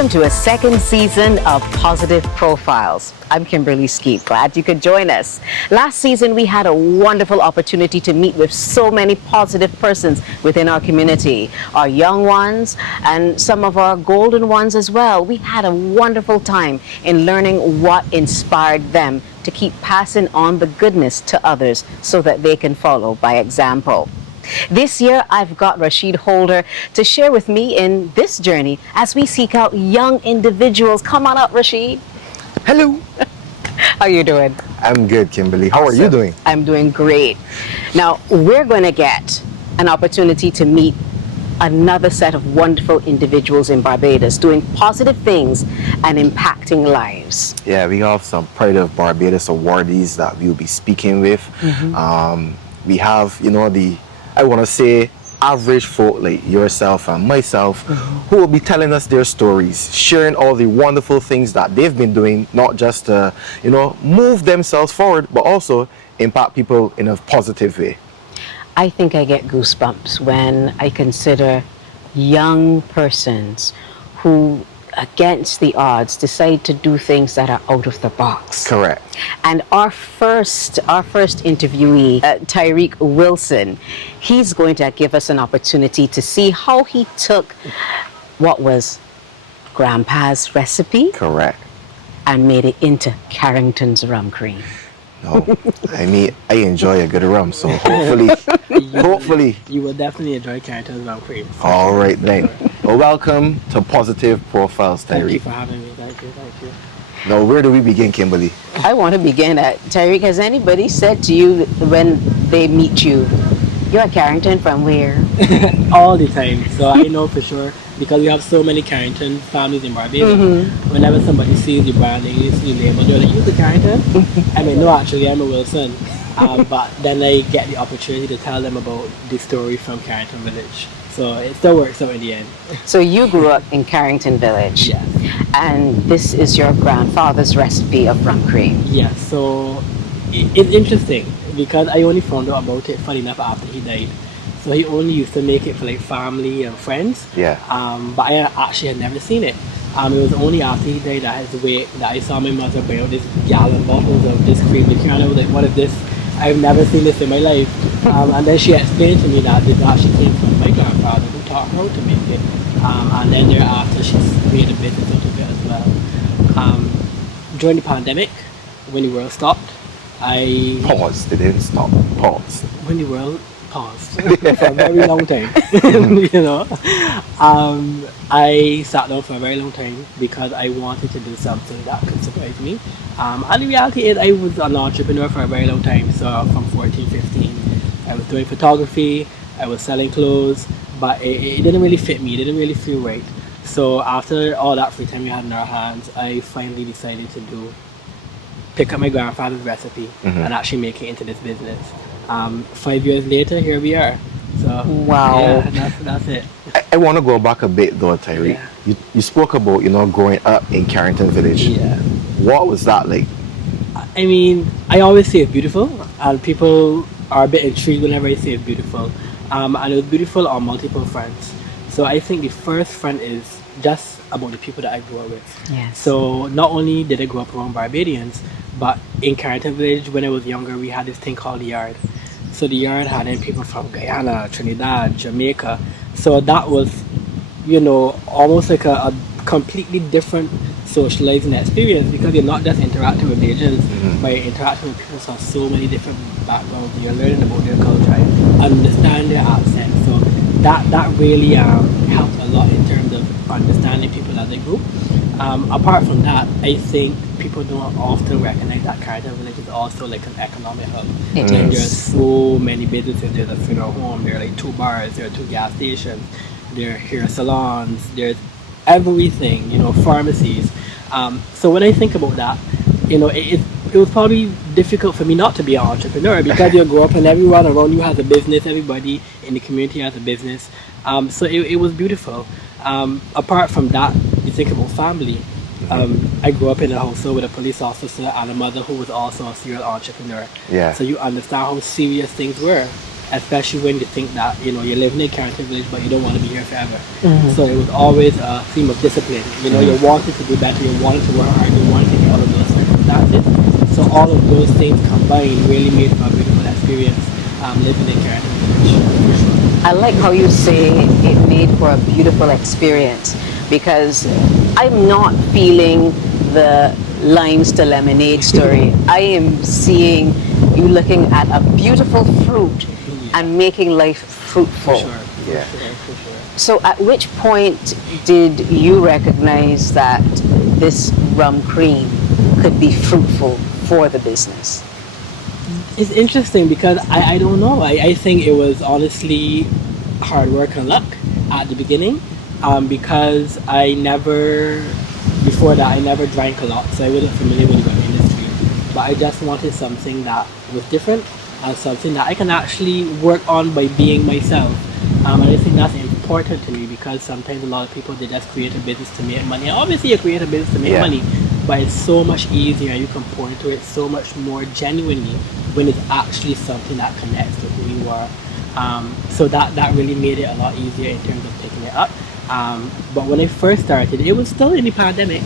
Welcome to a second season of Positive Profiles. I'm Kimberly Skeet. Glad you could join us. Last season, we had a wonderful opportunity to meet with so many positive persons within our community, our young ones and some of our golden ones as well. We had a wonderful time in learning what inspired them to keep passing on the goodness to others so that they can follow by example. This year, I've got Rashid Holder to share with me in this journey as we seek out young individuals. Come on up, Rashid. Hello. How you doing? I'm good, Kimberly. How are you doing? I'm doing great. Now, we're going to get an opportunity to meet another set of wonderful individuals in Barbados doing positive things and impacting lives. Yeah, we have some Pride of Barbados awardees that we'll be speaking with. We have, I want to say, average folk like yourself and myself who will be telling us their stories, sharing all the wonderful things that they've been doing, not just to, move themselves forward, but also impact people in a positive way. I think I get goosebumps when I consider young persons who, against the odds, decide to do things that are out of the box. Correct. And our first interviewee, Tyrique Wilson, he's going to give us an opportunity to see how he took what was Grandpa's recipe. Correct. And made it into Carrington's rum cream. No, I enjoy a good rum, so hopefully. You will definitely enjoy Carrington's rum cream. All right then. Well, welcome to Positive Profiles, Tyrique. Thank you for having me. Thank you. Now, where do we begin, Kimberly? I want to begin at, Tyrique, has anybody said to you when they meet you, you're a Carrington from where? All the time. So I know for sure, because we have so many Carrington families in Barbados. Whenever somebody sees the brand, they usually label, they're like, you the Carrington? I mean, no, actually, I'm a Wilson. But then I get the opportunity to tell them about the story from Carrington Village. So it still works out in the end. So you grew up in Carrington Village. Yes. And this is your grandfather's recipe of rum cream. Yes, so it's interesting because I only found out about it, funny enough, after he died. So he only used to make it for like family and friends. Yeah. But I actually had never seen it. It was only after he died at his wake that I saw my mother bring out this gallon bottles of this cream liqueur, and I was like, what is this? I've never seen this in my life. And then she explained to me that this actually came from my grandfather who taught her how to make it. And then thereafter she's made a business out of it as well. During the pandemic, when the world stopped, Pause. They didn't stop. Pause. When the world paused for a very long time, I sat down for a very long time because I wanted to do something that could surprise me. And the reality is I was an entrepreneur for a very long time. So from 14, 15, I was doing photography, I was selling clothes, but it didn't really fit me, it didn't really feel right. So after all that free time we had in our hands, I finally decided to pick up my grandfather's recipe and actually make it into this business. 5 years later, here we are. So wow, yeah, that's it. I want to go back a bit though, Tyrique. Yeah. You spoke about growing up in Carrington Village. Yeah. What was that like? I mean, I always say it's beautiful, and people are a bit intrigued whenever I say it's beautiful. And it was beautiful on multiple fronts. So I think the first front is just about the people that I grew up with. Yes. So not only did I grow up around Barbadians, but in Carrington Village, when I was younger, we had this thing called the Yard. So the Yard had people from Guyana, Trinidad, Jamaica. So that was, almost like a completely different socializing experience, because you're not just interacting with Asians, but you're interacting with people from so many different backgrounds. You're learning about their culture, understand their accent. So that really helped a lot in terms of understanding people as a group. Apart from that, I think people don't often recognize that Carrington Village is also like an economic hub. It And is. there's so many businesses. There's a funeral home, there are like 2 bars, there are 2 gas stations, there are hair salons, there's everything, pharmacies. So when I think about that, it was probably difficult for me not to be an entrepreneur, because you grow up and everyone around you has a business, everybody in the community has a business. So it was beautiful. Apart from that, you think about family. I grew up in a household with a police officer and a mother who was also a serial entrepreneur. Yeah. So you understand how serious things were. especially when you think that, you know, you're living in Carrington Village, but you don't want to be here forever. So it was always a theme of discipline. You know, you wanted to do better, you wanted to work hard, you wanted to get out of those circumstances. So all of those things combined really made for a beautiful experience living in Carrington Village, for sure. I like how you say it made for a beautiful experience, because I'm not feeling the limes to lemonade story. I am seeing you looking at a beautiful fruit and making life fruitful. For sure. Yeah. For sure. So at which point did you recognize that this rum cream could be fruitful for the business? It's interesting because I don't know. I think it was honestly hard work and luck at the beginning, because before that I never drank a lot, so I wasn't familiar with the rum industry. But I just wanted something that was different and something that I can actually work on by being myself. And I think that's important to me, because sometimes a lot of people, they just create a business to make money. And obviously you create a business to make money, but it's so much easier, you can pour into it so much more genuinely when it's actually something that connects to who you are. So that really made it a lot easier in terms of picking it up. But when I first started, it was still in the pandemic.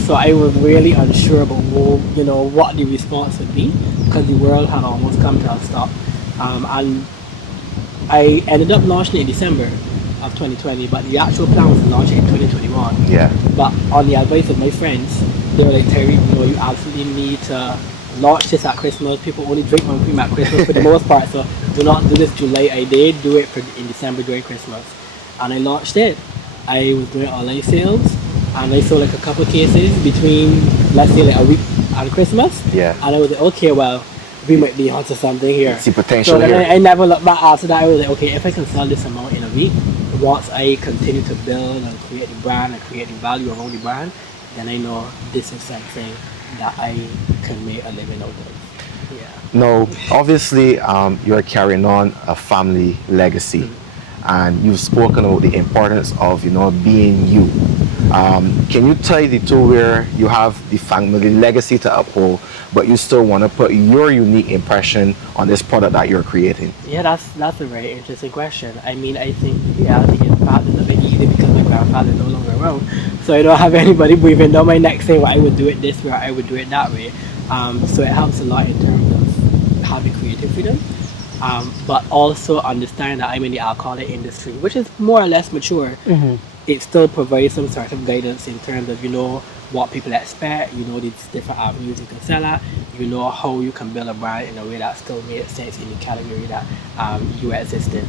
So I was really unsure about what the response would be, because the world had almost come to a stop. And I ended up launching in December of 2020, but the actual plan was to launch it in 2021. Yeah. But on the advice of my friends, they were like, Tyrique, you absolutely need to launch this at Christmas. People only drink rum cream at Christmas for the most part, so do not do this July. I did do it in December during Christmas, and I launched it. I was doing online sales, and I sold like a couple cases between, let's say, like a week and Christmas. Yeah. And I was like, okay, well, we might be onto something here. See potential so then here. I never looked back after that. I was like, okay, if I can sell this amount in a week, once I continue to build and create the brand and create the value around the brand, then I know this is something that I can make a living out of. Yeah. No, obviously, you're carrying on a family legacy, and you've spoken about the importance of being you. Can you tie the two, where you have the family legacy to uphold, but you still want to put your unique impression on this product that you're creating? Yeah, that's a very interesting question. I mean, I think the reality is perhaps it's a bit easy because my grandfather is no longer around, so I don't have anybody breathing down my neck saying, well, I would do it this way or I would do it that way. So it helps a lot in terms of having creative freedom, but also understand that I'm in the alcoholic industry, which is more or less mature. It still provides some sort of guidance in terms of what people expect, these different avenues you can sell at, how you can build a brand in a way that still makes sense in the category that you exist in.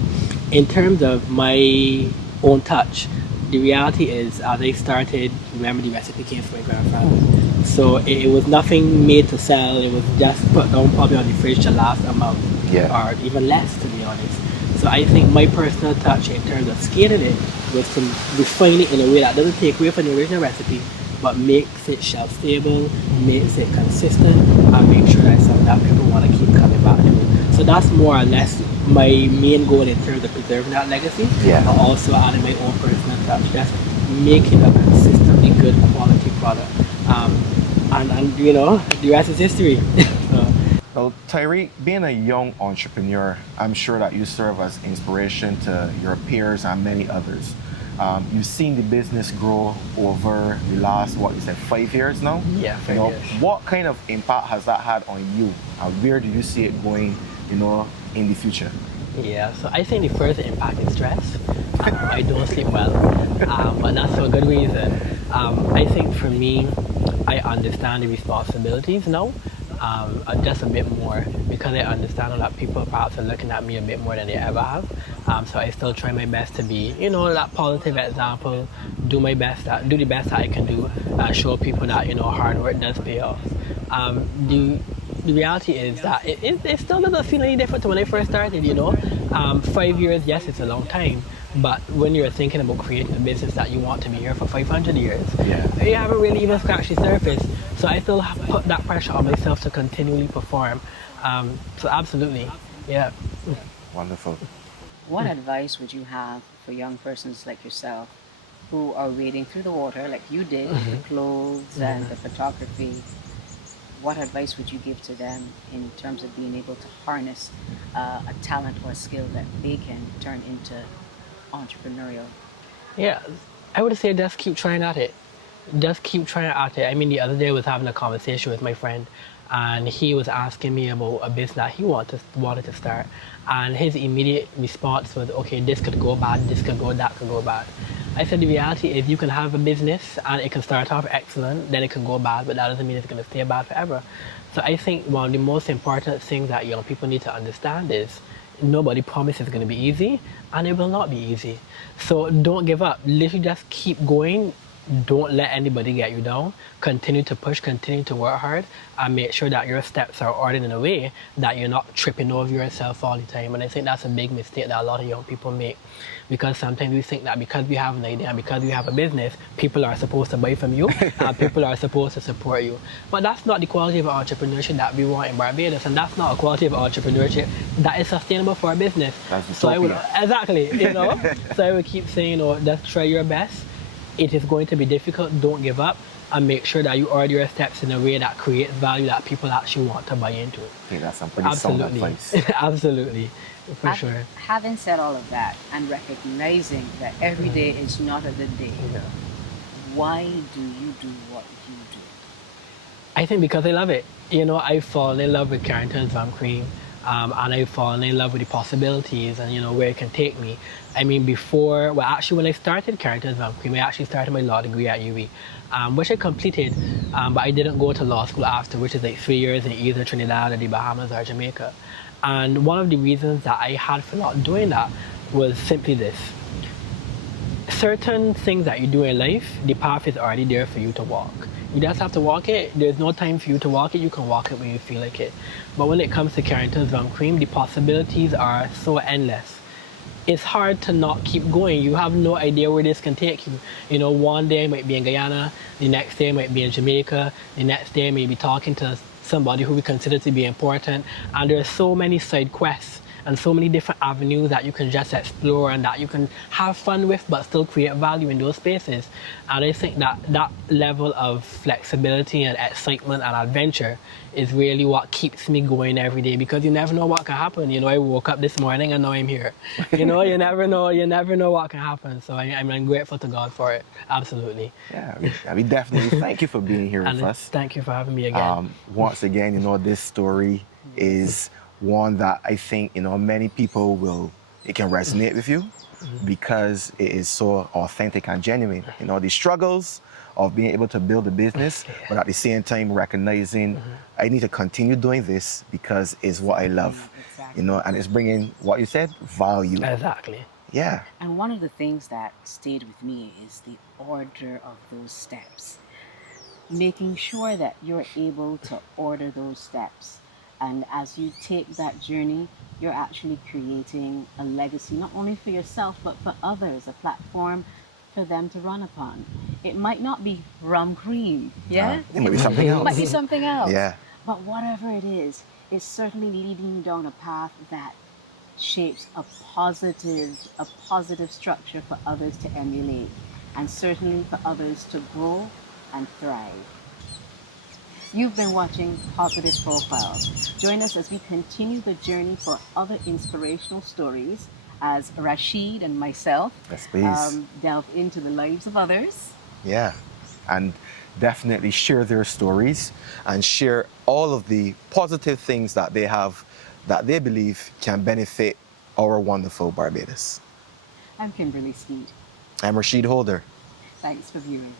In terms of my own touch, the reality is, as I started, remember the recipe came from my grandfather. So it was nothing made to sell, it was just put down probably on the fridge to last a month, or even less, to be honest. So I think my personal touch in terms of scaling it was to refine it in a way that doesn't take away from the original recipe, but makes it shelf stable, makes it consistent, and make sure that it's something that people want to keep coming back to. So that's more or less my main goal in terms of preserving that legacy, but also adding my own personal touch, just making a consistently good quality product. And the rest is history. Well, Tyrique, being a young entrepreneur, I'm sure that you serve as inspiration to your peers and many others. You've seen the business grow over the last, 5 years now? Yeah, 5 years. What kind of impact has that had on you? And where do you see it going, in the future? Yeah, so I think the first impact is stress. I don't sleep well, but that's for a good reason. I think for me, I understand the responsibilities now. Just a bit more, because I understand that people perhaps are looking at me a bit more than they ever have. So I still try my best to be, that positive example, do the best that I can do, show people that, hard work does pay off. The reality is that it still doesn't feel any different to when I first started, 5 years, yes, it's a long time. But when you're thinking about creating a business that you want to be here for 500 years, you haven't really even scratched the surface. So I still have put that pressure on myself to continually perform. So absolutely, yeah. Wonderful. What advice would you have for young persons like yourself who are wading through the water like you did, the clothes and the photography? What advice would you give to them in terms of being able to harness a talent or a skill that they can turn into entrepreneurial? Yeah, I would say just keep trying at it. Just keep trying at it. I mean, the other day I was having a conversation with my friend, and he was asking me about a business that he wanted to start, and his immediate response was, "Okay, this could go bad, this could go, that could go bad." I said the reality is you can have a business and it can start off excellent, then it can go bad, but that doesn't mean it's going to stay bad forever. So I think one of the most important things that young people need to understand is nobody promises it's going to be easy, and it will not be easy. So don't give up. Literally just keep going. Don't let anybody get you down. Continue to push, continue to work hard, and make sure that your steps are ordered in a way that you're not tripping over yourself all the time. And I think that's a big mistake that a lot of young people make, because sometimes we think that because we have an idea and because we have a business, people are supposed to buy from you and people are supposed to support you. But that's not the quality of entrepreneurship that we want in Barbados, and that's not a quality of entrepreneurship that is sustainable for a business. That's So I would exactly, so I would keep saying, just try your best. It is going to be difficult. Don't give up, and make sure that you order your steps in a way that creates value that people actually want to buy into. I think that's some pretty sound advice. Absolutely, for sure. Having said all of that and recognizing that every day is not a good day, why do you do what you do? I think because I love it. I've fallen in love with Carrington's Van Cream, and I've fallen in love with the possibilities and where it can take me. I mean, when I started Carrington's Van Cream, I actually started my law degree at UWI, which I completed, but I didn't go to law school after, which is like 3 years in either Trinidad or the Bahamas or Jamaica. And one of the reasons that I had for not doing that was simply this. Certain things that you do in life, the path is already there for you to walk. You just have to walk it. There's no time for you to walk it. You can walk it when you feel like it. But when it comes to Carrington's Van Cream, the possibilities are so endless. It's hard to not keep going. You have no idea where this can take you. One day I might be in Guyana, the next day I might be in Jamaica, the next day I may be talking to somebody who we consider to be important. And there are so many side quests and so many different avenues that you can just explore and that you can have fun with, but still create value in those spaces. And I think that level of flexibility and excitement and adventure is really what keeps me going every day, because you never know what can happen. I woke up this morning and now I'm here. You never know what can happen. So I'm grateful to God for it. Absolutely. Yeah, we definitely thank you for being here with us. Thank you for having me again. Once again, this story is one that I think, many people it can resonate with you because it is so authentic and genuine. The struggles of being able to build a business, but at the same time recognizing I need to continue doing this because it's what I love, Exactly. And it's bringing, what you said, value. Exactly. Yeah. And one of the things that stayed with me is the order of those steps. Making sure that you're able to order those steps. And as you take that journey, you're actually creating a legacy, not only for yourself, but for others, a platform for them to run upon. It might not be rum cream, yeah? It might be something else. It might be something else. Yeah. But whatever it is, it's certainly leading you down a path that shapes a positive structure for others to emulate, and certainly for others to grow and thrive. You've been watching Positive Profiles. Join us as we continue the journey for other inspirational stories as Rashid and myself Yes, please. delve into the lives of others. Yeah, and definitely share their stories and share all of the positive things that they have that they believe can benefit our wonderful Barbados. I'm Kimberly Skeet. I'm Rashid Holder. Thanks for viewing.